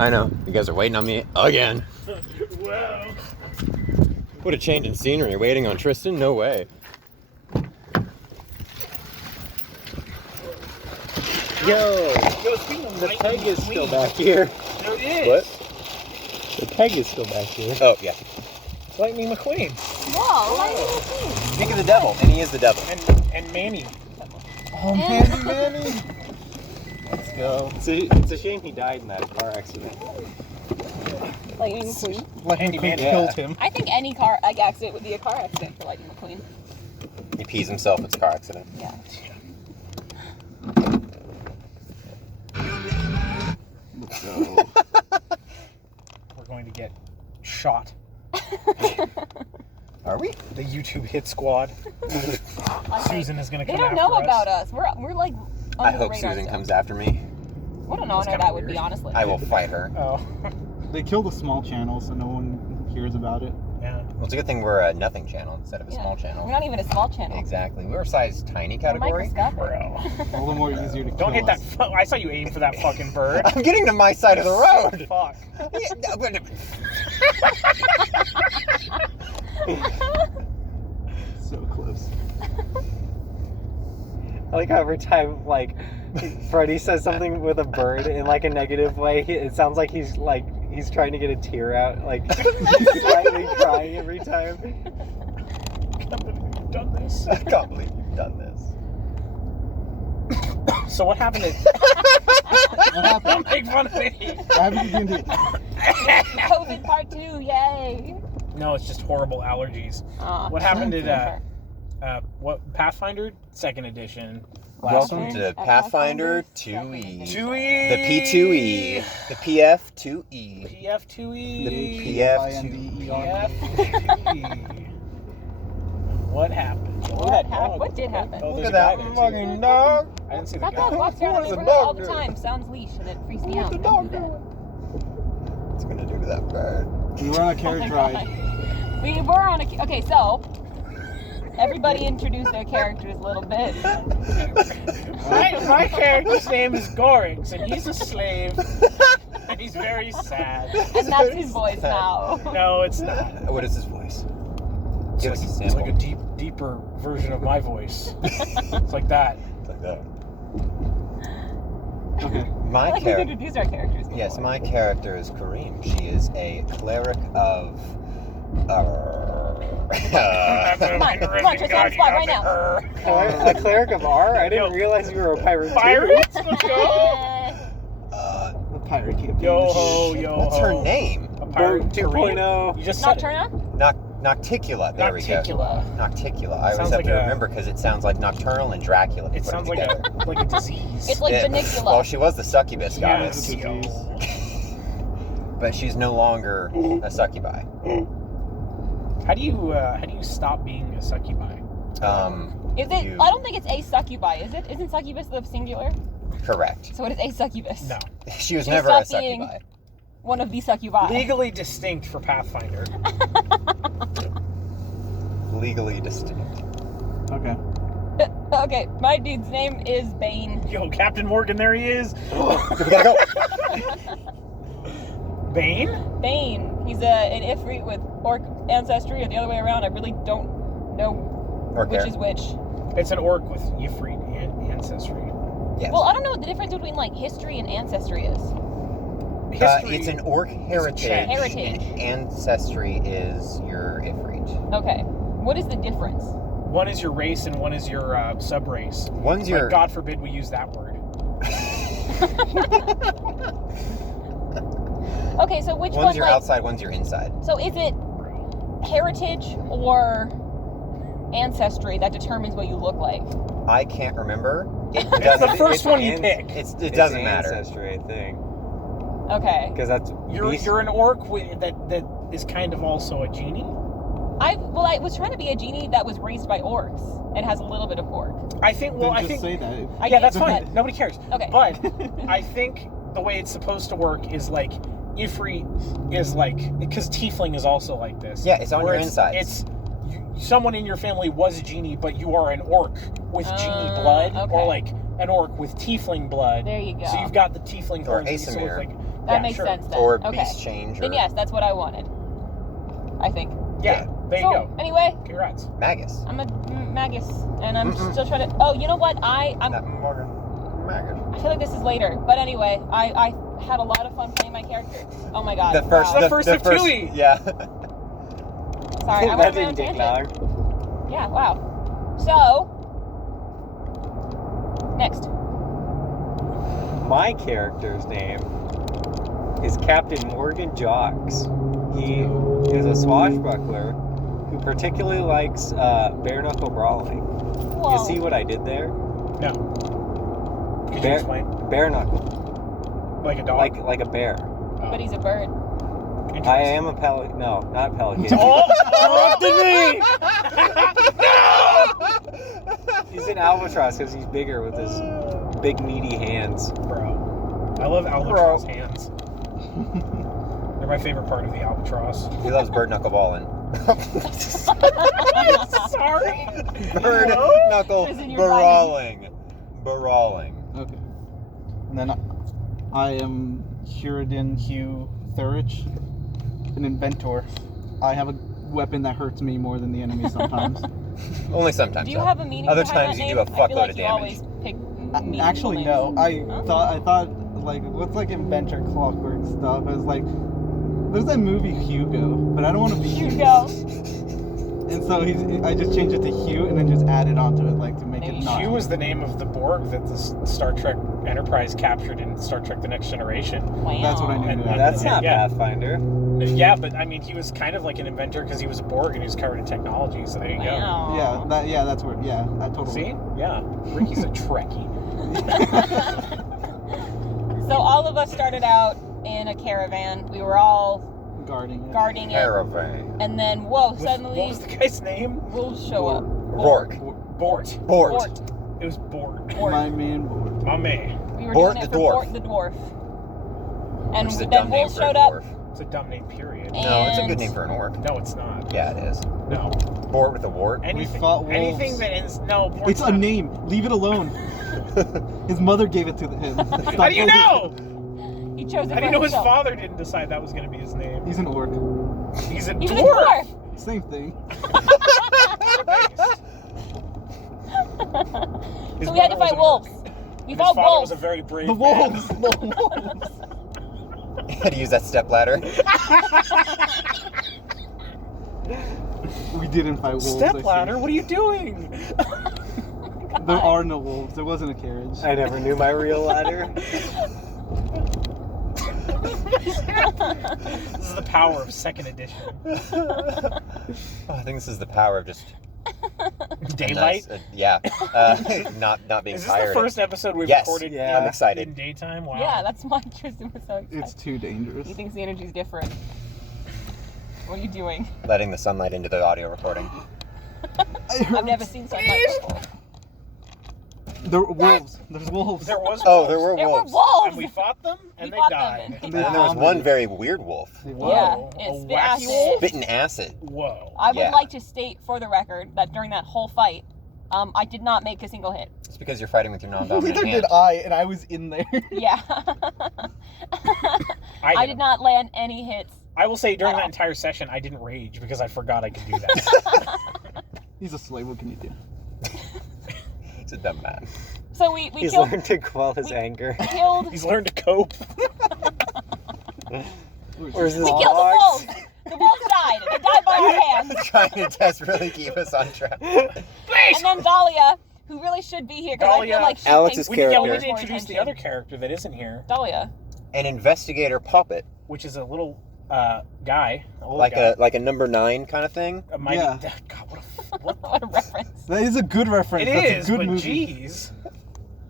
I know. You guys are waiting on me again. Wow. What a change in scenery. Waiting on Tristan? No way. Yo, Speaking of the Lightning peg is still McQueen. back here. There it is. What? The peg is still back here. Oh, yeah. Lightning McQueen. Whoa, Lightning McQueen. Think of the devil, and he is the devil. And Manny. Oh, Manny. Let's go. It's a shame he died in that car accident. Lightning McQueen. Lightning McQueen Yeah. killed him. I think any car accident would be a car accident for Lightning McQueen. He pees himself, it's a car accident. Yeah. Let's go. We're going to get shot. Are we? The YouTube hit squad. Susan is going to They come don't after know us. about us. We're like I under the hope radar Susan still. comes after me. We don't know That's how kinda that would weird. be, honestly. I will fight her. Oh. They kill the small channel so no one hears about it. Yeah. Well, it's a good thing we're a nothing channel instead of a small channel. We're not even a small channel. Exactly. We're a size tiny We're category. microscopic. Bro. All the more easier to kill Don't hit that. us. I saw you aim for that fucking bird. I'm getting to my side of the road. Fuck. So close. I like how every time, like, Freddy says something with a bird in, like, a negative way, it sounds like he's trying to get a tear out, like, he's slightly crying every time. You've done this. I can't believe you've done this. So what happened is... What happened? Don't make fun of me. What happened to D&D? COVID part 2, yay! No, it's just horrible allergies. What happened at what Pathfinder 2nd edition last Welcome week? to Pathfinder 2E. 2E. The P2E. The PF2E. PF2E. The PF2E. PF2E. What happened? What did happen? Oh, Look there's at a guy that there, too. fucking dog. I didn't see the That dog guy. walks around the What is a neighborhood dog all the doing? time, sounds leash, and it freaks me out. What's the Don't dog do that. doing? What's it gonna do to that bird? We were on a carriage ride. We were on a... Okay, so... Everybody introduce their characters a little bit. My character's name is Gorix, and he's a slave. And he's very sad. And that's his voice now. No, it's not. What is his voice? It's Give like, us a it's like sample. a deeper version of my voice. It's like that. It's like that. Okay. I My like we've character. introduced our characters before. Yes, my character is Kareem. She is a cleric of. Come on, Tristan, on the spot right now. A cleric of R? I didn't Yo. realize you were a pirate too. Pirates? Let's go. The pirate can't be Yo in the ho, ship. yo What's her ho. name? A pirate Boat Korean? 2.0. You just said it. Nocturna? Nocticula. There we go. Nocticula. Nocticula. I always Sounds have like to a- remember because it sounds like nocturnal and Dracula. if you It put sounds it like together. a disease. It's like Yeah. Vanicula. Well, she was the succubus goddess, Yes, yo. but she's no longer a succubi. How do you stop being a succubi? Is it? You- I don't think it's a succubi, is it? Isn't succubus the singular? Correct. So it is a succubus. No. She was She never a stopped being- succubi. One of the succubi. Legally distinct for Pathfinder. Legally distinct. Okay. Okay, my dude's name is Bane. Yo, Captain Morgan, there he is. We gotta go. Bane? Bane. He's an Ifrit with orc ancestry, or the other way around. I really don't know Or which care. is which. It's an orc with Ifrit ancestry. Yes. Well, I don't know what the difference between like history and ancestry is. History. It's an orc heritage. change. Heritage. And ancestry is your Ifrit. Okay. What is the difference? One is your race and one is your sub-race. One's Like, your. God forbid we use that word. Okay, so which One's one? your Like, outside. One's your inside. so is it heritage or ancestry that determines what you look like? I can't remember. It It's the doesn't. first one you ans- pick. It doesn't matter. Ancestry, I think. Okay. Because that's You're an orc that is kind of also a genie. I was trying to be a genie that was raised by orcs and has a little bit of orc. I think. Well, Then I just think. say that. I Yeah, get that's it, fine. but- Nobody cares. Okay. But I think the way it's supposed to work is like Ifrit is like, because Tiefling is also like this. Yeah, it's on where your insides. It's someone in your family was a genie, but you are an orc with genie blood, okay. or like an orc with Tiefling blood. There you go. So you've got the Tiefling Or horns, so it's Asimir. like That Yeah, makes sure. sense then. Or okay. beast change. Or Then yes, that's what I wanted. I think. Yeah, there you So, go. anyway, Congrats. Magus. I'm a magus, and I'm Mm-mm. still trying to. Oh, you know what? I'm. Not more Magus. I feel like this is later, but anyway, I had a lot of fun playing my character. Oh my god. The first, wow. The first of Tui. Yeah. Sorry, I went Imagine on a Dick tangent. Nog. Yeah. Wow. So. Next. My character's name is Captain Morgan Jocks. He is a swashbuckler who particularly likes bare knuckle brawling. Whoa. You see what I did there? No. Could you Bear- explain? Bare knuckle, Like a dog? like a bear. Oh, But he's a bird. interesting. I am a pelican. No, not a pelican. Oh, the knee! He's an albatross because he's bigger with his big meaty hands. Bro. I love albatross hands. They're my favorite part of the albatross. He loves bird knuckle balling. Sorry. Bird No? knuckle Prison, you're brawling. Brawling. Okay. And then I am Huradin Hugh Thurich, an inventor. I have a weapon that hurts me more than the enemy sometimes. Only sometimes. Do you though. have a meaning Other behind times that you name? do a I feel fuckload like of you damage. always pick meaningful Actually, names. no. I Oh. thought like what's like inventor clockwork stuff. I was like, there's that movie Hugo, but I don't want to be Hugo. And so I just changed it to Hugh and then just added onto it like to make Maybe it not. Hugh was the name of the Borg that the Star Trek Enterprise captured in Star Trek The Next Generation. Wow. That's what I knew. And- That's not Yeah. Pathfinder. Yeah, but I mean, he was kind of like an inventor because he was a Borg and he was covered in technology, so there you go. Wow. That's where I totally. See? Yeah. Ricky's a Trekkie. So all of us started out in a caravan. We were all guarding it. guarding it, Caravan. and then whoa! What Suddenly, was the guy's name? wolves show up. Rourke. Bort. Bort. Bort. It was Bort. Bort. My man board. My man. We were Bort doing it the for dwarf. Bort the dwarf. And Which is a then dumb name wolves for a showed up. dwarf. It's a dumb name, period. No, it's a good and- name for an orc. No, it's not. Yeah, it is. No. Bort with a wart. Anything, fought wolves. anything that ends... No, Bort's It's a not. name. Leave it alone. His mother gave it to him. How do you know? He chose it How for do you know his himself. father didn't decide that was going to be his name? He's an orc. He's a He was a dwarf. dwarf. Same thing. His So we had to mother was fight an wolves. orc. We His fought father wolves. was a very brave The man. wolves. The wolves. Had to use that step ladder. We didn't fight wolves. I Step swear. ladder? What are you doing? There are no wolves. There wasn't a carriage. I never knew my real ladder. This is the power of 2nd edition. Oh, I think this is the power of just Daylight? yeah. Not being Is this tired. the first episode we've Yes. recorded Yeah. I'm excited. in daytime? Wow. Yeah, that's why Tristan was so excited. It's too dangerous. He thinks the energy's different. What are you doing? Letting the sunlight into the audio recording. I've never seen sunlight before. There were wolves. There's wolves. There was Oh, wolves. there were There were wolves. wolves! And we fought them, and We they fought them, died. and And And there was vomited. one very weird wolf. Whoa. Yeah, A it spit wacky acid. wolf? Spitting acid. Whoa. I would Yeah. like to state for the record that during that whole fight, I did not make a single hit. It's because you're fighting with your non-dominant Neither hand. did I, and I was in there. Yeah. I hit did him. not land any hits. I will say during At that all. entire session, I didn't rage because I forgot I could do that. He's a slave. What can you do? He's a dumb man. So we He's killed, learned to quell his anger. killed, He's learned to cope. Where's his we killed the wolves. The wolves died. They died by our hands. Trying to desperately keep us on track. And then Dahlia, who really should be here, because I feel Dahlia. like she Alex's thinks We character. need much to more introduce the attention. other character that isn't here, Dahlia. An investigator puppet, which is a little guy. An old like guy. a number 9 kind of thing. A mighty... Yeah. God, what What a reference. That is a good reference. It That's is, a good but movie. jeez.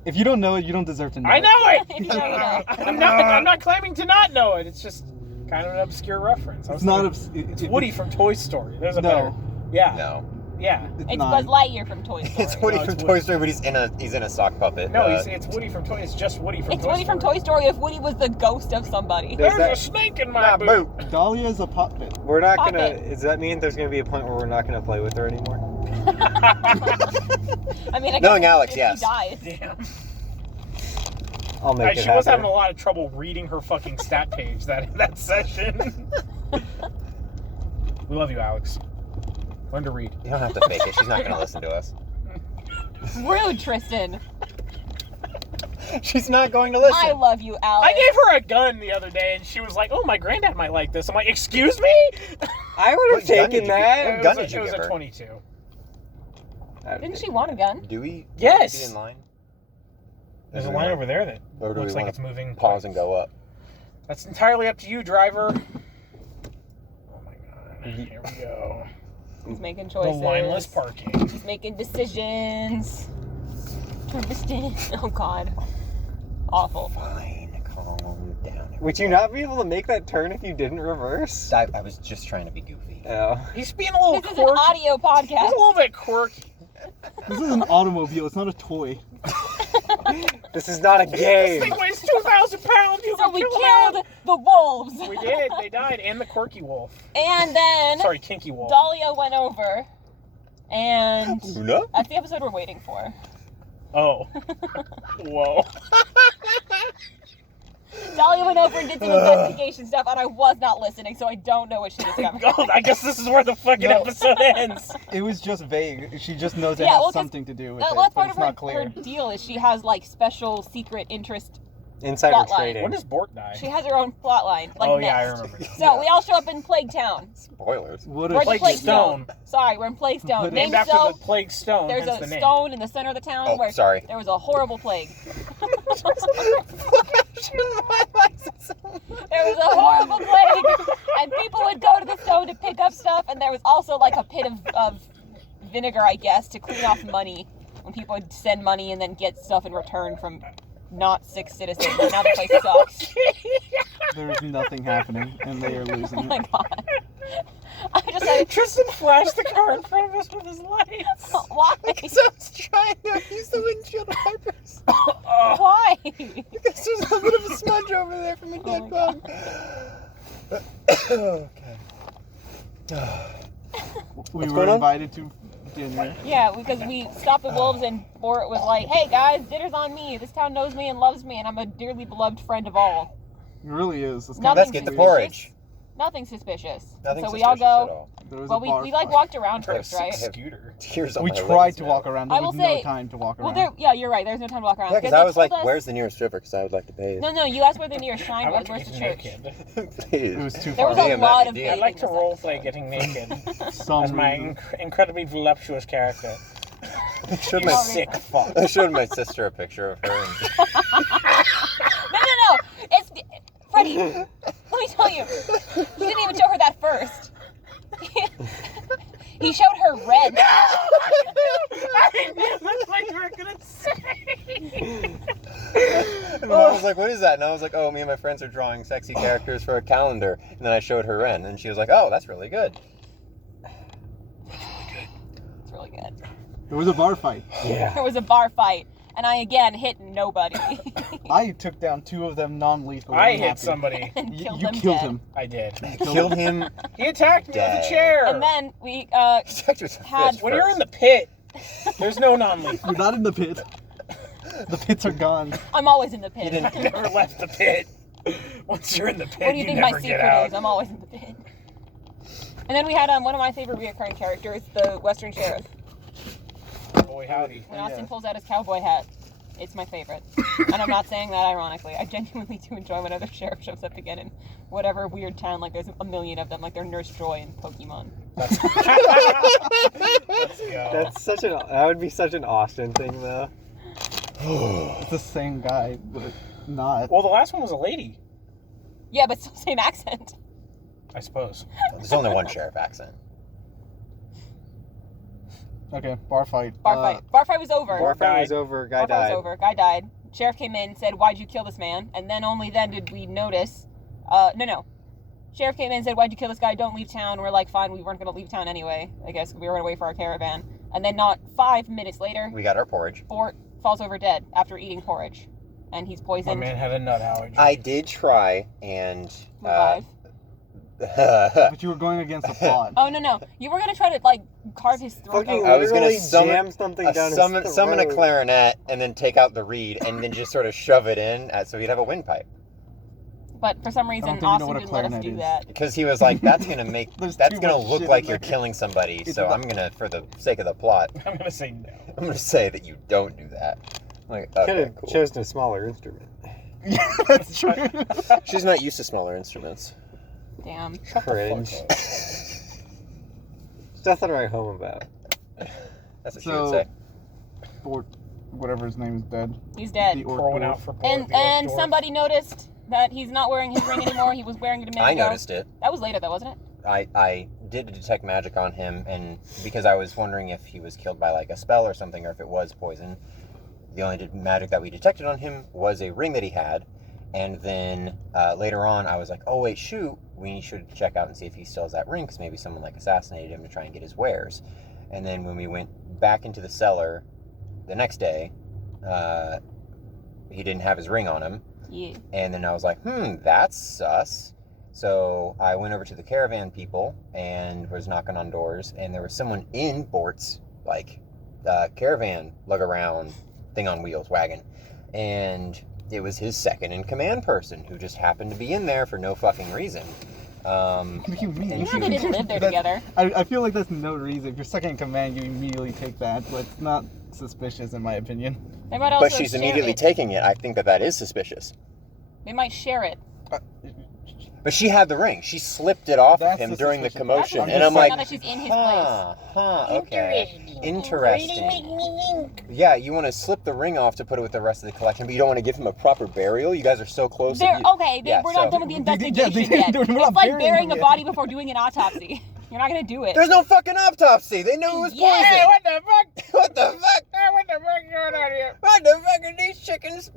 If you don't know it, you don't deserve to know. I know it! If you don't know. I'm not claiming to not know it. It's just kind of an obscure reference. I was It's not. thinking, It's it's Woody from Toy Story. There's a No. better... Yeah. No. Yeah. It's not. Buzz Lightyear from Toy Story. It's Woody No, from it's Toy Woody. Story, but he's in a sock puppet. No, it's Woody from Toy... It's just Woody from It's Toy Woody Story. from Toy Story if Woody was the ghost of somebody. There's There's that- a snake in my my boot. boot. Dahlia is a puppet. We're not Stop gonna. it. Does that mean there's gonna be a point where we're not gonna play with her anymore? I mean, I Knowing guess Alex, if yes. She dies. Damn. I'll make it She was having happen. a lot of trouble reading her fucking stat page that session. We love you, Alex. Learn to read. You don't have to fake it. She's not going to listen to us. Rude, Tristan. She's not going to listen. I love you, Alex. I gave her a gun the other day, and she was like, "Oh, my granddad might like this." I'm like, "Excuse me?" I would What have gun did taken you that. get? What gun did It you was give a her? 22. Didn't she want a gun? Do we? Yes. Be in line? There's a Do we line want- over there that Or do looks we like want it's moving. Pause and go up. That's entirely up to you, driver. Oh my god. Here we go. He's making The choices. lineless parking. He's making decisions. Tristan. Oh god. Awful. Fine, calm down. Would you not be able to make that turn if you didn't reverse? I was just trying to be goofy. Oh. He's being a little This is an quirky. audio He's podcast. a little bit quirky. This is an automobile. It's not a toy. This is not a This game. thing weighs 2,000 pounds. You So can we kill killed him. the wolves. We did. They died. And the quirky wolf. And then Sorry, kinky wolf. Dahlia went over. And Luna? that's the episode we're waiting for. Oh. Whoa. Dahlia went over and did some investigation stuff, and I was not listening, so I don't know what she discovered. Oh, I guess this is where the fucking No. episode ends. It was just vague. She just knows it Yeah, has well, 'cause something to do with Well, it, that's but part it's of her, not clear. her deal is she has like special secret interest. Insider Plotline. trading. When does Bort die? She has her own plot line. Like oh, next. yeah, I remember. So we all show up in Plague Town. Spoilers. What We're if the Plague Plague Stone. Sorry, we're in Plague Stone. Named Named Named after so, the Plague Stone. there's hence a the name. stone in the center of the town Oh, where sorry. there was a horrible plague. There was a horrible plague, and people would go to the stone to pick up stuff, and there was also like a pit of vinegar, I guess, to clean off money. When people would send money and then get stuff in return from not sick citizens. Now the place sucks. there's nothing happening and they are Oh losing my it? god. I just had Tristan flashed the car in front of us with his lights. Why? Because I was trying to use the windshield wipers. Oh, Why? Because there's a bit of a smudge over there from a Oh dead my bug. Okay. We What's were going on? invited to dinner. Yeah, because we stopped the wolves and Bort was like, "Hey guys, dinner's on me. This town knows me and loves me, and I'm a dearly beloved friend of all." It really is. It's Nothing Let's get the suspicious. porridge. Nothing suspicious. Nothing so we suspicious all at go. all. There was Well, a we bar like fight. walked around I have first, right? scooter. Tears on We my tried legs to now. walk around. I There will was no say- time to walk Well, around. there. Yeah, you're right. There's no time to walk around. Yeah, because they I was like, told us- where's the nearest river? Because I would like to bathe. No, you asked where the nearest I shrine was. like to Where's the get church? naked. Please. It was too There far. was a Damn, lot that of idea. bathing I like to this roleplay getting naked Some as my reason. incredibly voluptuous character. I showed You my sick fuck. I showed my sister a picture of her. And No. It's Freddie. Let me tell you. He didn't even show her that first. He showed her red. I knew that's what you were gonna say. And I was like, what is that? And I was like, oh, me and my friends are drawing sexy characters for a calendar. And then I showed her Ren, and she was like, oh, that's really good. It's really good. There was a bar fight. Yeah. There was a bar fight, and I again hit nobody. I took down two of them non-lethal. I I'm hit happy. somebody. and You killed you them killed dead. him. I did. Killed him. He attacked me with Dead. a chair. And then we He attacked her with a Had- fist when you're first. in the pit, there's no non-lethal. You're not in the pit. The pits are gone. I'm always in the pit. You didn't- I never left the pit. Once you're in the pit, What do you think never my get secret out. is? I'm always in the pit. And then we had one of my favorite reoccurring characters, the Western Sheriff. Boy, howdy. When Yeah. Austin pulls out his cowboy hat, it's my favorite. And I'm not saying that ironically. I genuinely do enjoy whenever the sheriff shows up again in whatever weird town. Like there's a million of them, like they're Nurse Joy in Pokemon. Let's go. That would be such an Austin thing though. It's the same guy, but not. Well, the last one was a lady, Yeah, but still same accent. I suppose. There's only one sheriff accent. Okay, bar fight. Bar fight. Bar fight was over. Bar fight died. was over. Guy Bar fight died. was over. Guy died. Sheriff came in, said, "Why'd you kill this man?" And then only then did we notice. No. Sheriff came in and said, "Why'd you kill this guy? Don't leave town." We're like, "Fine, we weren't gonna leave town anyway. I guess we were gonna wait for our caravan." And then not 5 minutes later, We got our porridge. Bort falls over dead after eating porridge, and he's My poisoned. man had a nut allergy. I did try and Revive. But you were going against the plot. Oh no! You were gonna try to like carve his throat. Fucking open. I was gonna literally jam something down summon his a throat. clarinet and then take out the reed and then just sort of shove it in so he'd have a windpipe. But for some reason, think you know Austin what a didn't let us clarinet do is. that. Because he was like, that's gonna make There's that's too gonna much look shit like in you're there. killing somebody. It's So about- I'm gonna, for the sake of the plot, I'm gonna say no. I'm gonna say that you don't do that. I'm like, Could okay, have cool. chosen a smaller instrument. Yeah, that's true. She's not used to smaller instruments. Damn. Cringe. Fuck up. There's nothing to write home about. That's what she would say. Or whatever his name is dead. He's dead. The orc Pour one dwarf. out for And somebody noticed that he's not wearing his ring anymore. He was wearing it a minute I ago. noticed it. That was later though, wasn't it? I did detect magic on him, and because I was wondering if he was killed by like a spell or something, or if it was poison. The only magic that we detected on him was a ring that he had, and then later on I was like, oh wait, shoot, we should check out and see if he still has that ring, because maybe someone like assassinated him to try and get his wares. And then when we went back into the cellar the next day, he didn't have his ring on him. Yeah. And then I was like, that's sus. So I went over to the caravan people and was knocking on doors, and there was someone in Bort's like caravan lug around thing on wheels wagon, and it was his second in command person who just happened to be in there for no fucking reason. What do you mean? And You she know they was- didn't live there That's- together. I feel like that's no reason. If you're second in command, you immediately take that, but it's not suspicious in my opinion. They might also But she's share immediately it. taking it. I think that is suspicious. They might share it. But she had the ring. She slipped it off That's of him the during the suspicion. commotion, That's and what I'm I'm like, saying. Now that she's in his place. okay, interesting. Yeah, you want to slip the ring off to put it with the rest of the collection, but you don't want to give him a proper burial. You guys are so close. They're that you- okay. Yeah, We're not so- done with the They- investigation yeah, yet. we're not It's like burying burying a him yet. body before doing an autopsy. You're not gonna do it. There's no fucking autopsy. They knew it was Yeah. poison. Hey, what the fuck? What the fuck? Hey, what the fuck going on here? What the fuck are these chickens?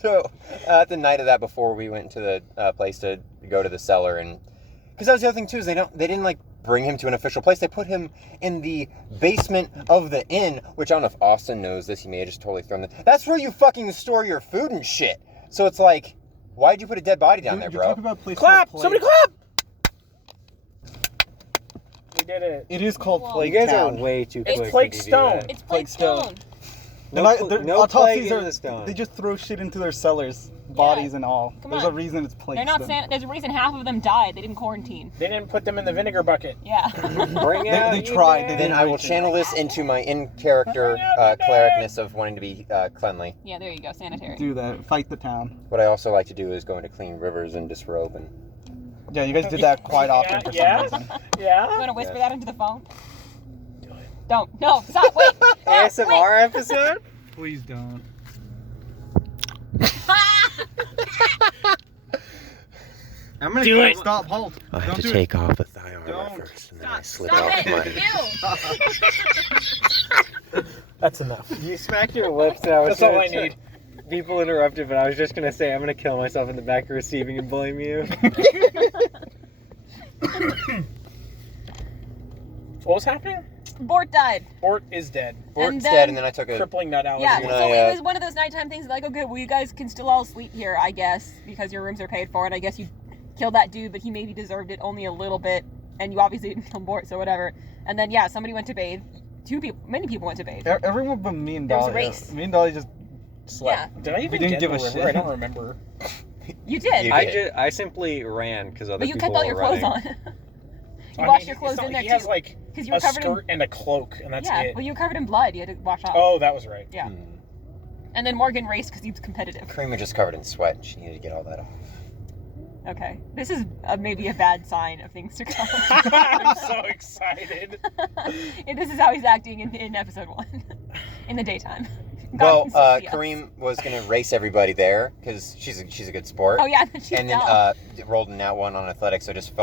So, the night of that, before we went to the place to go to the cellar, and because that was the other thing too, is they didn't like bring him to an official place. They put him in the basement of the inn, which I don't know if Austin knows this. He may have just totally thrown that. That's where you fucking store your food and shit. So it's like, why'd you put a dead body down there, You bro? talk about place Clap! called Somebody Plague. clap! We did it. It is called Whoa. Plague You guys Town. are way too It's quick. Plague to do Stone. that. It's Plague Plague Stone. Stone. They're not- pl- they're- no autopsies plague in are- the stone. They just throw shit into their cellars, bodies and all. Come There's on. a reason it's Plague They're not Stone. there's a reason half of them died. They didn't quarantine. They didn't put them in the vinegar bucket. Yeah. Bring out They you tried, they damn- Then I will channel this into my in-character clericness of wanting to be cleanly. Yeah, there you go. Sanitary. Do that. Fight the town. What I also like to do is go into clean rivers and disrobe and. Yeah, you guys did that quite often for Yeah. some reason. You Yeah? want to whisper Yeah. that into the phone? Don't. No. Stop. Wait. Stop, ASMR episode? Please don't. I'm gonna Do kill it. Stop, hold. I have Don't to do take off the thigh armor Don't. first, and then I Stop. slip Stop off it. my. That's enough. You smacked your lips and I was That's all gonna I need. People interrupted, but I was just gonna say I'm gonna kill myself in the back of receiving and blame you. What was happening? Bort died. Bort is dead. Bort's And dead, then- and then I took a. Crippling nut allergy. Yeah, And so I, it was one of those nighttime things like, okay, well, you guys can still all sleep here, I guess, because your rooms are paid for, and I guess you killed that dude, but he maybe deserved it only a little bit, and you obviously didn't kill Bort, so whatever. And then, yeah, somebody went to bathe. Many people went to bathe. Everyone but me and There was Dolly. a race. Me and Dolly just slept. Did I even We didn't get give in a the river? shit. I don't remember. You did, You I did. I simply ran because other but you people kept all your were clothes running. on. You washed your clothes it's not in like there he has too. like Because you were a covered skirt in... and a cloak, and that's Yeah, it. well, you were covered in blood. You had to wash off. Oh, that was right. Yeah. Hmm. And then Morgan raced because he's competitive. Cream was just covered in sweat, and she needed to get all that off. Okay. This is maybe a bad sign of things to come. I'm so excited. And this is how he's acting in episode 1. In the daytime. Well, God, yes. Kareem was gonna race everybody there because she's a good sport. Oh, yeah, she And then fell. rolled in that one on athletics, so just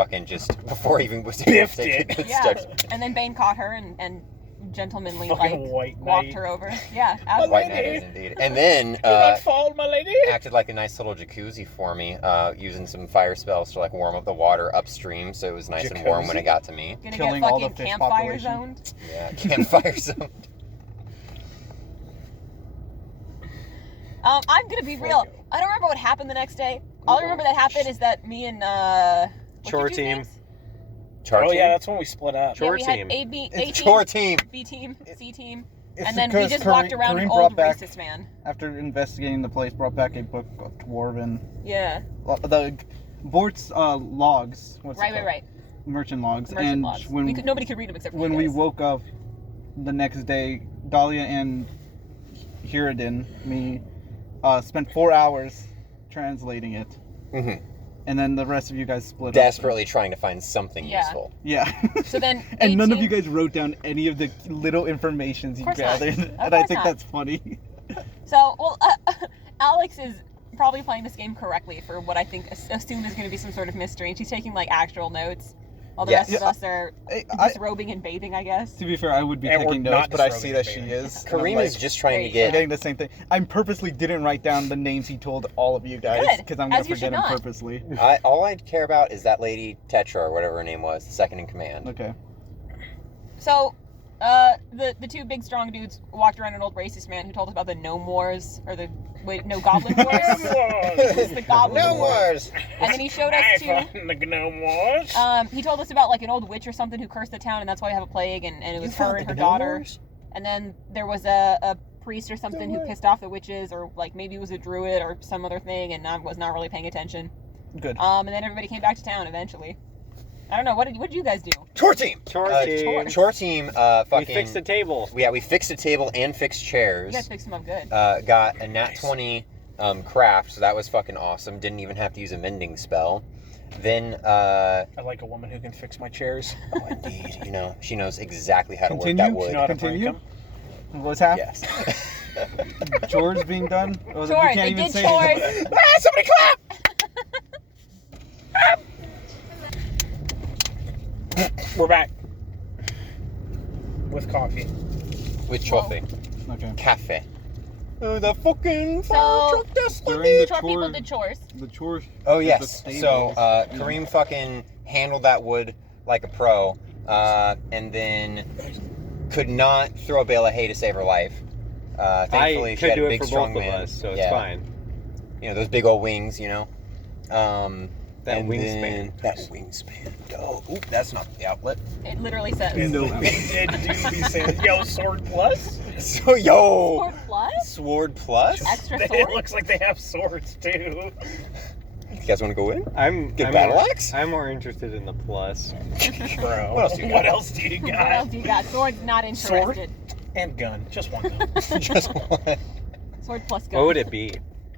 before he even was Biffed able to it. take good Yeah. steps. And then Bane caught her and gentlemanly, Fucking like, white walked knight. her over. Yeah, Oh, absolutely. White knight is indeed. And then Do not fall, my lady. acted like a nice little jacuzzi for me, using some fire spells to like warm up the water upstream, so it was nice and warm when it got to me. Gonna Killing get all the fucking fish campfire population. zoned. Yeah, campfire zone. I'm gonna be real. I don't remember what happened the next day. all I remember that happened is that me and what's Chore your two team. names? Char Oh team? yeah, that's when we split up. Chore Yeah, we team. had A, B, A It's team, chore team. B team, C team, It's and then we because just walked around Kareem an brought old back- racist man. After investigating the place, brought back a book of dwarven. Yeah. The Bort's logs. What's it Right. called? Merchant logs. The merchant and logs. when Nobody could read them except for when you we guys. woke up the next day, Dahlia and Hiradin, me, spent 4 hours translating it, Mm-hmm. and then the rest of you guys split Desperately trying to find something Yeah. useful. up. Yeah. So then, And none of 18 you guys wrote down any of the little informations you Of course not. gathered, Of and I course think not. that's funny. So, well, Alex is probably playing this game correctly for what I think assumed is going to be some sort of mystery, and she's taking like actual notes, while the Yes. rest of us are I, disrobing and bathing, I guess. to be fair, I would be And we're taking not notes, but I disrobing see that and she bathing. is. and I'm Kareem like, is just trying to There you I'm get. getting the same thing. I purposely didn't write down the names he told all of you guys Good, because I'm gonna as you forget should them not. purposely. All I care about is that lady Tetra or whatever her name was, the second in command. Okay. So, the two big strong dudes walked around an old racist man who told us about the Gnome Wars, or the Goblin Wars. It's the Goblin No Wars. wars. And then he showed us I two. fought in the Gnome Wars. He told us about like an old witch or something who cursed the town, and that's why we have a plague, and it was her and her daughter. And then there was a priest or something who pissed off the witches, or like maybe it was a druid or some other thing, and I was not really paying attention. Good. And then everybody came back to town eventually. I don't know, what did you guys do? Chore team. Chore team. Chore team. We Fucking. fixed the table. Yeah, we fixed a table and fixed You chairs. guys fixed them up good. Got a nat 20 craft, so that was fucking awesome. Didn't even have to use a mending spell. Then, I like a woman who can fix my chairs. oh, indeed, you know, she knows exactly how to work Continue. that You wood. know how to break Continue. them. What's happening? Yes. Chores being done? Or Chores, you can't they even did say chores. Ah, somebody clap! We're back. With coffee. With coffee. Okay. Cafe. Oh, the fucking So- fire truck destiny. During the Chore people chore- did chores. The chores. Oh the yes. stables. So Kareem fucking handled that wood like a pro, and then could not throw a bale of hay to save her life. Thankfully, I she could had do a it big for strong both of man. us, so it's Yeah. fine. You know those big old wings. You know. That And wingspan. then- That wingspan. Oh, oop, that's not the outlet. It literally says. No. It do be saying, yo, sword plus? So yo. Sword plus? Sword plus. Extra It sword? looks like they have swords too. You guys want to go in? I'm Get I'm battle more, axe? I'm more interested in the plus. Bro. What else do you got? What else do you What got? else do you got? Sword's not Sword? interested. And gun. Just one gun. Just one. Sword plus gun. What would it be?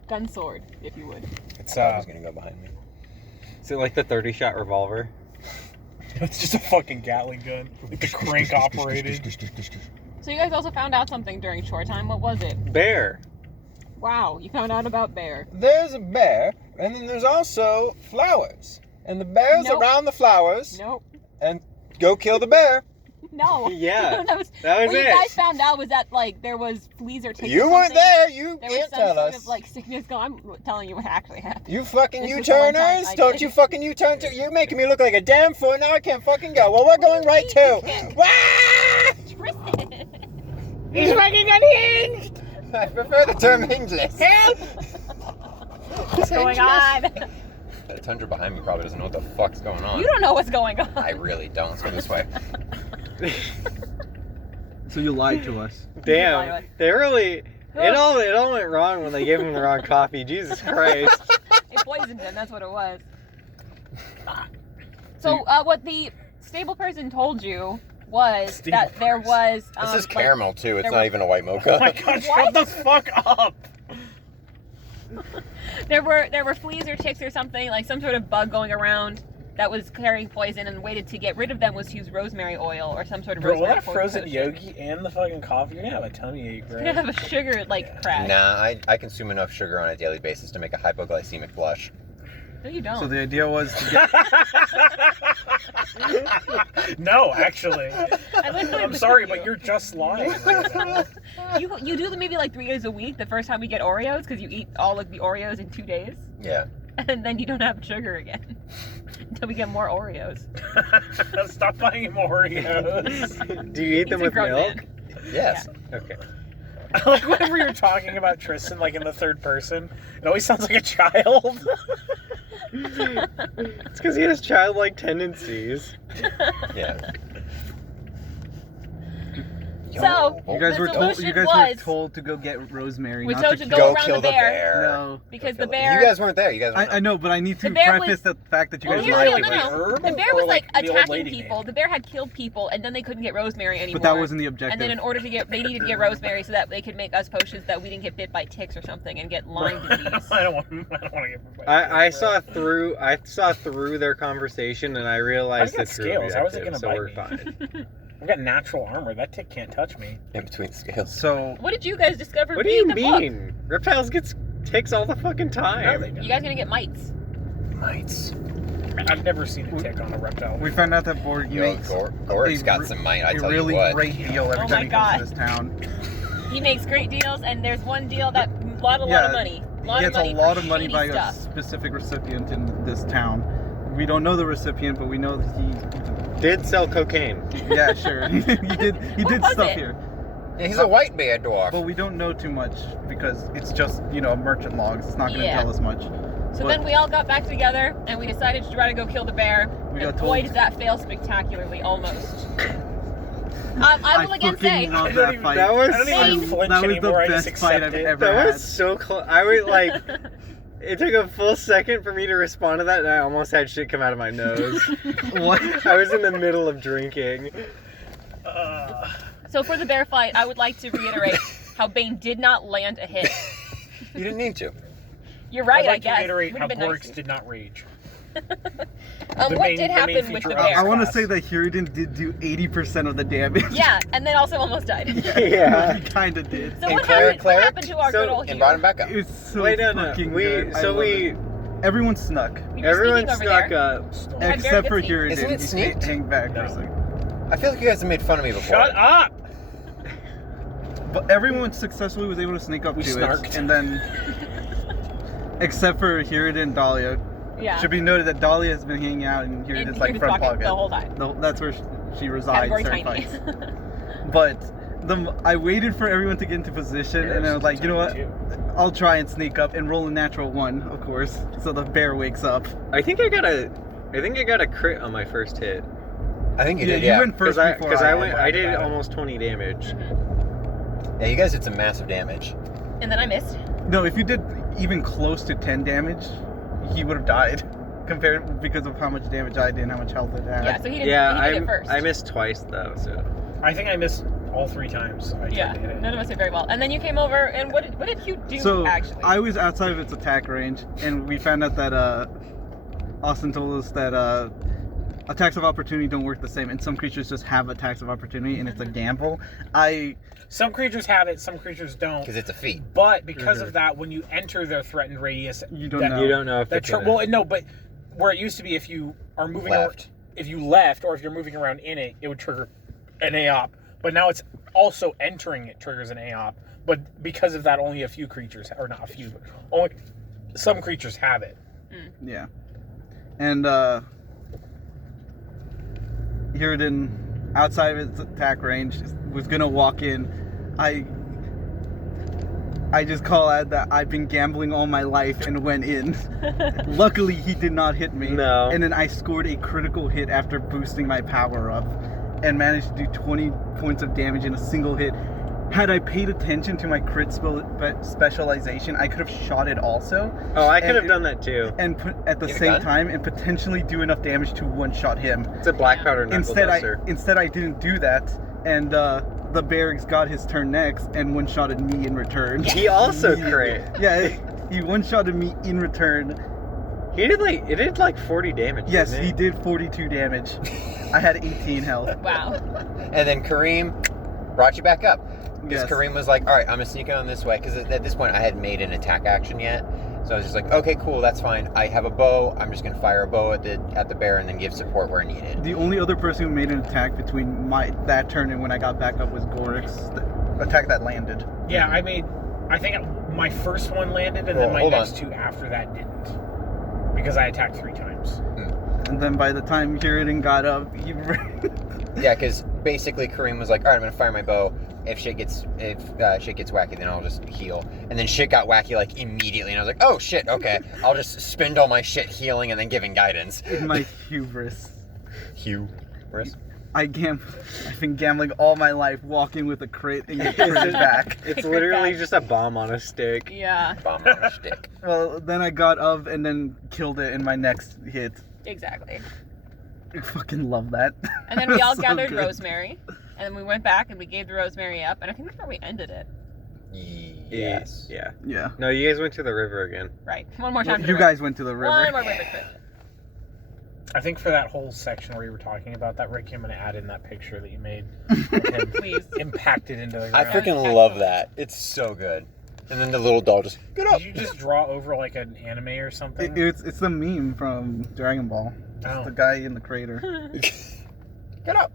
Gun sword, if you would. It's I was gonna go behind me. Is it like the 30-shot revolver? it's just a fucking Gatling gun. Like the crank operated. So you guys also found out something during chore time. What was it? Bear. Wow, you found out about Bear. There's a bear, and then there's also flowers. And the bear's Nope. around the flowers. Nope. And go kill the bear. No. Yeah, that was that was what you it. guys found out was that like there was fleas or ticks. or You weren't something. there. You There was can't some tell sort us. of like sickness going. I'm telling you what actually happened. You fucking This was the one time U-turners! I Don't did. you fucking U-turn too? You're making me look like a damn fool. Now I can't fucking go. Well, we're going right You too. can't. Wah! Tristan. He's fucking unhinged. I prefer the term hingeless. Help! What's going on? That tundra behind me probably doesn't know what the fuck's going on. You don't know what's going on. I really don't. Let's go this way. So you lied to us. Damn, they really. It all went wrong when they gave him the wrong coffee. Jesus Christ. It poisoned him. That's what it was. So what the stable person told you was Stable that there was. This is like, caramel too. It's there not were- even a white Oh mocha. my god, What? shut the fuck up! there were fleas or ticks or something, like some sort of bug going around that was carrying poison, and the way to get rid of them was to use rosemary oil or some sort of Bro, with rosemary that frozen potion. yogi and the fucking coffee, you're gonna have a tummy ache, bro. You're gonna have a sugar like crash. Nah, I consume enough sugar on a daily basis to make a hypoglycemic flush. No, you don't. So the idea was to get No, actually. I literally I'm looked sorry, at but you. you're just lying right now. You do them maybe like 3 days a week. The first time we get Oreos, because you eat all of the Oreos in 2 days, Yeah. and then you don't have sugar again until we get more Oreos. Stop buying him Oreos. Do you eat them He's a with grown milk? man. Yes. Okay. Like whenever you're talking about Tristan, like in the third person, it always sounds like a child. It's because he has childlike tendencies. Yeah. So You guys the were told. solution You guys was, were told to go get Rosemary. We not told to you kill. go Go around kill the bear. No. because Go the kill it. bear. You guys weren't there. You guys weren't I know, but I need to The bear preface the fact that you Well, guys here's lied. the deal, like no. herb The bear or was like like the old attacking lady people. name? The bear had killed people, and then they couldn't get Rosemary anymore. But that wasn't the objective. And then in order to get, they needed to get Rosemary so that they could make us potions that we didn't get bit by ticks or something and get Lyme disease. I don't want to get. I saw through their conversation and I realized I got it's scales. How is it objective, gonna so bite we're me? fine. I've got natural armor. That tick can't touch me. in between the scales. So What did you guys discover? What do reading you the book? mean? Reptiles gets ticks all the fucking No, time. they don't. You guys gonna get mites? Mites. I've never seen a tick on a reptile. we found out that Borg Yo, makes Gork's got some mite. I a tell really you what. great deal every Oh time my he comes to this town. He makes great deals, and there's one deal that a lot of Yeah, money. He gets a lot of money by shady a stuff. specific recipient in this town. We don't know the recipient, but we know that Did sell cocaine. he. Yeah, sure. he did What was stuff it? here, Yeah, he's a white bear dwarf. but we don't know too much because it's just merchant logs. It's not going to Yeah. tell us much. So But- then we all got back together, and we decided to try to go kill the bear. We And got boy, told- did that fail spectacularly, almost. I will again fucking say, love I don't that even- fight. That was I don't even flinch that was anymore. I the just best fight accept I've it. ever That had. was so close. I was like, it took a full second for me to respond to that, and I almost had shit come out of my nose. What? I was in the middle of drinking. so for the bear fight, I would like to reiterate how Bane did not land a hit. You didn't need to. You're right, I'd like I guess. to reiterate Would've how been Gorks nice. did not rage. What the main did happen with feature the of bear? I want to class. say that Hiriden did do 80% of the damage. Yeah, and then also almost died. Yeah. He kind of did. So And what Claire- happened, what happened to our so- good old And hero? brought him back up. It was so Wait, no. fucking We good. I so love we it. Everyone snuck. We were everyone sneaking over snuck there. up. We had very Except good for sneak. Hiriden. Isn't it He sneaked? hang back for a No. second. I feel like you guys have made fun of me before. Shut up! But everyone successfully was able to sneak up We to snarked. it. And then, except for Hiriden and Dahlia. Yeah. Should be noted that Dahlia has been hanging out in in Hiriden's like Hiriden's front pocket. the whole time. That's where she resides Category during tiny. fights. But I waited for everyone to get into position, and I was like, you know what? I'll try and sneak up and roll a natural 1, of course, so the bear wakes up. I think I got a crit on my first hit. I think you Yeah, did, you yeah. went first before Because I I I did got it. almost 20 damage. Yeah, you guys did some massive damage. And then I missed. No, if you did even close to 10 damage, he would have died. Compared because of how much damage I did and how much health it had. Yeah, so he did, Yeah, he did it first. I missed twice though. So I think I missed all 3 times. I Yeah, tried to hit it. none of us did very well. And then you came over, and what did you do, So actually? I was outside of its attack range, and we found out that Austin told us that attacks of opportunity don't work the same, and some creatures just have attacks of opportunity, and it's a gamble. Some creatures have it, some creatures don't. Because it's a feat. But because of that, when you enter their threatened radius, You don't that- know. you don't know if That it's gonna- well, no, but where it used to be, if you are moving Left. if you left, or if you're moving around in it, it would trigger an AOP. But now it's also entering it triggers an AOP. But because of that, only a few creatures, or not a few, but only some creatures have it. Yeah. And Hiriden, outside of its attack range, was gonna walk in. I just call out that I've been gambling all my life and went in. Luckily, he did not hit me. No. And then I scored a critical hit after boosting my power up and managed to do 20 points of damage in a single hit. Had I paid attention to my crit specialization, I could have shot it also. Oh, I could And have done that too. And at the You have a same gun? time, and potentially do enough damage to one-shot him. It's a black powder knuckle duster. Instead, I didn't do that, and the bear got his turn next and one-shotted me in return. He also crit. Yeah, he one-shotted me in return. He did like 40 damage. Yes, didn't he did 42 damage. I had 18 health. Wow. And then Kareem brought you back up. Because Yes. Kareem was like, all right, I'm going to sneak in on this way. Because at this point, I hadn't made an attack action yet. So I was just like, okay, cool, that's fine. I have a bow. I'm just going to fire a bow at the bear and then give support where needed. The only other person who made an attack between that turn and when I got back up was Gorix. The attack that landed. Yeah, I think my first one landed, and Well, then my hold next on. 2 after that didn't. Because I attacked 3 times. And then by the time Hiriden got up, he Yeah, because basically Kareem was like, all right, I'm going to fire my bow. if shit gets wacky, then I'll just heal. And then shit got wacky like immediately, and I was like, oh shit, okay, I'll just spend all my shit healing and then giving guidance. In my hubris. Hubris. I've been gambling all my life, walking with a crit and get critted back. It's literally just a bomb on a stick. Yeah, Bomb on a stick. Well, then I got of and then killed it in my next hit. exactly. I fucking love that. And then we all So gathered good. rosemary, and then we went back and we gave the rosemary up, and I think that's where we ended it. Yes. Yeah. Yeah. No, you guys went to the river again. Right. One more time. to You the guys went to the river. One more river trip. I think for that whole section where you were talking about that, Ricky, I'm going to add in that picture that you made. Of him Please. impacted into the I ground. freaking love that. It's so good. And then the little doll just get up. Did you just draw over like an anime or something? It's the meme from Dragon Ball. It's Oh. the guy in the crater. Get up.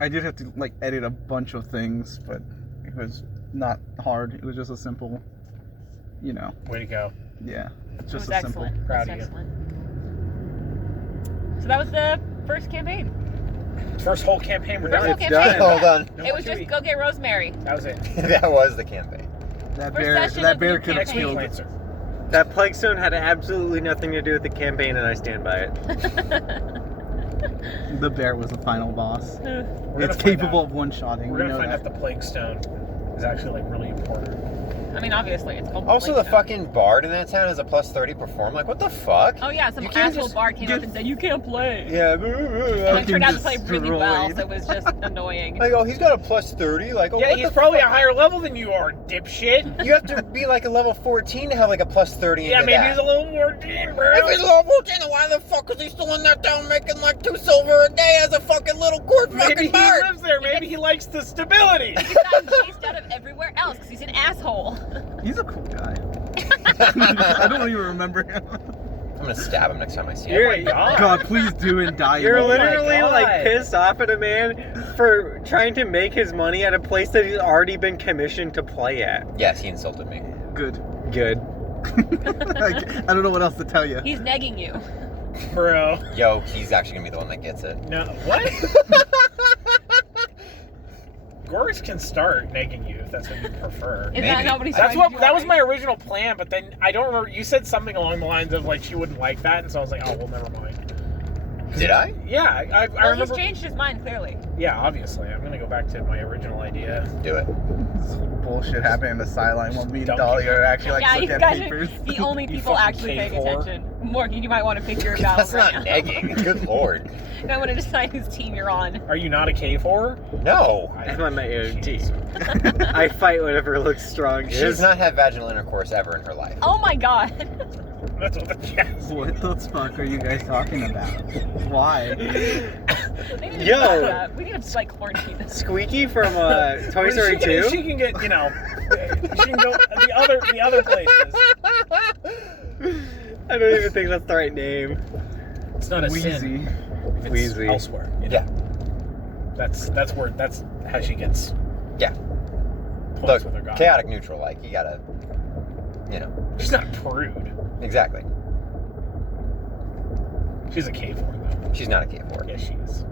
I did have to like edit a bunch of things, but it was not hard. It was just a simple, Way to go. yeah, It just was a simple. excellent. Proud It of was you. excellent. So that was the first campaign. First whole campaign, we're First done. whole It's campaign. done. Hold on. No It was more just TV. go get rosemary. That was it. That was the campaign. That First bear, session that of the bear new could have Next week, campaign. killed. Lancer. That plague stone had absolutely nothing to do with the campaign, and I stand by it. The bear was the final boss. We're It's gonna find capable out- of one-shotting. We're we gonna know find that. out the plague stone is actually like really important. I mean, obviously, it's called. Also, the Blake Stone. fucking bard in that town has a plus 30 perform. Like, what the fuck? Oh yeah, some You can't asshole just bard came up and said you can't play. Yeah. And it turned out to play Fucking really well, destroyed. so it was just annoying. Like, oh, he's got a plus 30. Like, oh, Yeah, what he's the probably fuck? a higher level than you are, dipshit. You have to be like a level 14 to have like a plus 30 Yeah, into maybe that. he's a little more dean, bro. If he's level 14, then why the fuck is he still in that town making like 2 silver a day as a fucking little court Maybe fucking he bard? lives there. Maybe he likes the stability. He's gotten chased out of everywhere else because he's an asshole. He's a cool guy. I don't even remember him. I'm gonna stab him next time I see You're- him. God, please do and die. You're Oh my literally God. like pissed off at a man for trying to make his money at a place that he's already been commissioned to play at. Yes, he insulted me. Good. Good. I don't know what else to tell you. He's negging you. Bro. Yo, he's actually gonna be the one that gets it. No. What? Gorge can start negging you if that's what you prefer. Is that Maybe. not what he's That's trying to what. do That was already? my original plan, but then I don't remember. You said something along the lines of like she wouldn't like that, and so I was like, oh well, never mind. Did I? Yeah, I Well, remember. he's changed his mind clearly. Yeah, obviously, I'm gonna go back to my original idea. Do it. This whole bullshit happening in the sideline while me and Don't Dolly care. are actually like yeah, you looking at guys papers. are the only You people fucking actually paying K4. attention. Morgan, you might want to pick your battle That's right not now. negging. Good lord. You might want to decide whose team you're on. Are you not a K4? No. I'm on my own She is. team. I fight whatever looks strong. She does not have vaginal intercourse ever in her life. Oh my god. That's what the chat is. What the fuck are you guys talking about? Why? We need to Yo. stop that. We need to like quarantine this. Squeaky from Toy Story She 2. can get, you know, she can go the other places. I don't even think that's the right name. It's not a Wheezy. sin. It's Wheezy. elsewhere. You know? Yeah. That's how she gets. Yeah. Points Look, with her god. chaotic neutral, like, you gotta, you know. She's not a prude. Exactly. She's a K4 though. She's not a K4. Yes, she is.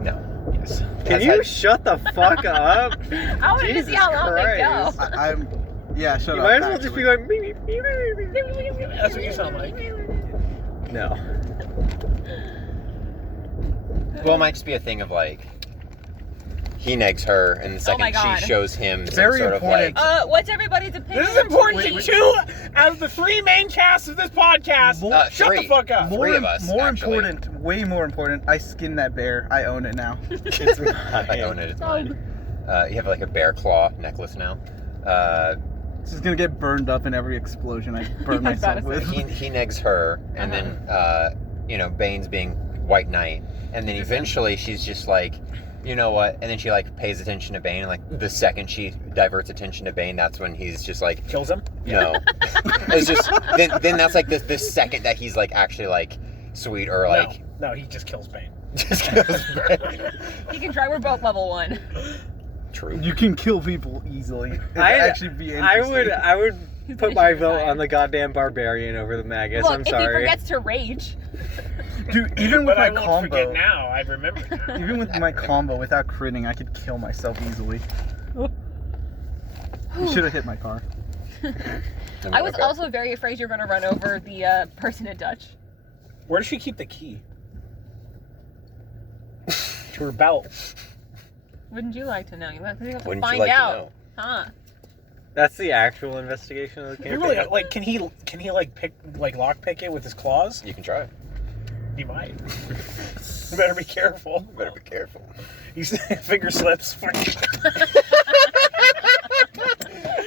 No. Yes. Can That's you how- shut the fuck up? I wanted to see how long they Christ. go. I'm. Yeah, shut You up. might as well just be actually. going. "Beep, beep, beep, beep, beep, beep, beep." That's what you sound like. No. Well, it might just be a thing of, like, he negs her, and the my second God. she shows him some Very sort important. of, like... What's everybody's opinion? This is important Wait, to you as the 3 main casts of this podcast. More- Shut the 3. fuck up. Three of us, more actually. important, way more important. I skinned that bear. I own it now. It's mine. I own it, it's mine. Oh. You have, like, a bear claw necklace now. This is gonna get burned up in every explosion I burn I was about myself to say. with. he negs her, and then, you know, Bane's being White Knight. And then eventually she's just like, you know what? And then she, like, pays attention to Bane. And, like, the second she diverts attention to Bane, that's when he's just like, Kills him. no. It's just, then that's, like, this second that he's, like, actually, like, sweet or, like, No, he just kills Bane. just kills Bane. You can try. We're both level 1. True. You can kill people easily. It'd actually be I interesting. would put my vote on the goddamn barbarian over the Magus. Look, I'm if he sorry. forgets to rage, Dude, even with But I my won't forget combo, now. I remember now. even with my combo, without critting, I could kill myself easily. You should have hit my car. I was also very afraid you were going to run over the person in Dutch. Where does she keep the key? To her belt. Wouldn't you like to know? You have to Wouldn't you find like out. to know? Huh? That's the actual investigation of the You campaign. really like? Can he like pick like lock pick it with his claws? You can try. He might. You better be careful. Better be careful. He's finger slips.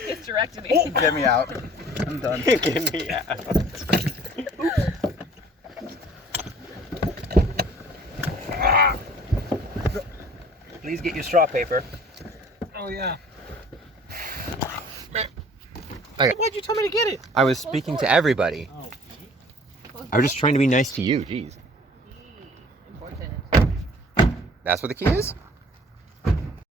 Hysterectomy. Get me out. I'm done. Get me out. Please get your straw paper. Oh yeah. Okay. Why'd you tell me to get it? I was speaking to everybody. Oh. I was just trying to be nice to you. Jeez. Important. That's what the key is?